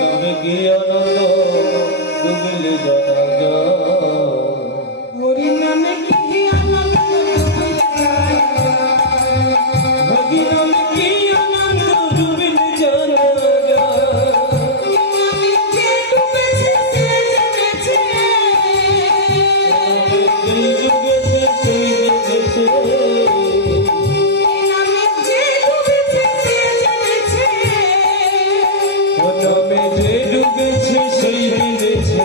নামে কি আনন্দ ডুবিলে জানা যায়, হরি নামে কি আনন্দ হরি নামে কি আনন্দ ডুবিলে জানা যায়, নামে যে ডুবেছে সে জেনেছে, সেই ডুবেছে সেই জেনেছে, নামে যে ডুবেছে সে জেনেছে, নামে যে ডুবেছে সেই জেনেছে।